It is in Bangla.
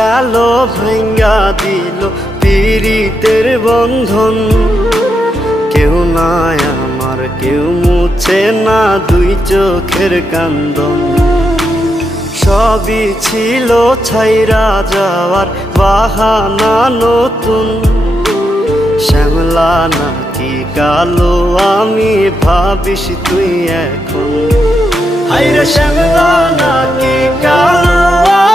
গেল ভাঙ্গা দিল পীড়িতের বন্ধন। কেউ নাই আমার, কেউ মুছে না দুই চোখের কান্দন। সবই ছিল ছাইরা যাওয়ার বাহানা নতুন। শ্যামলা নাকি কালো আমি ভাবিস তুই এখন। হায়রে শ্যামলা নাকি কালো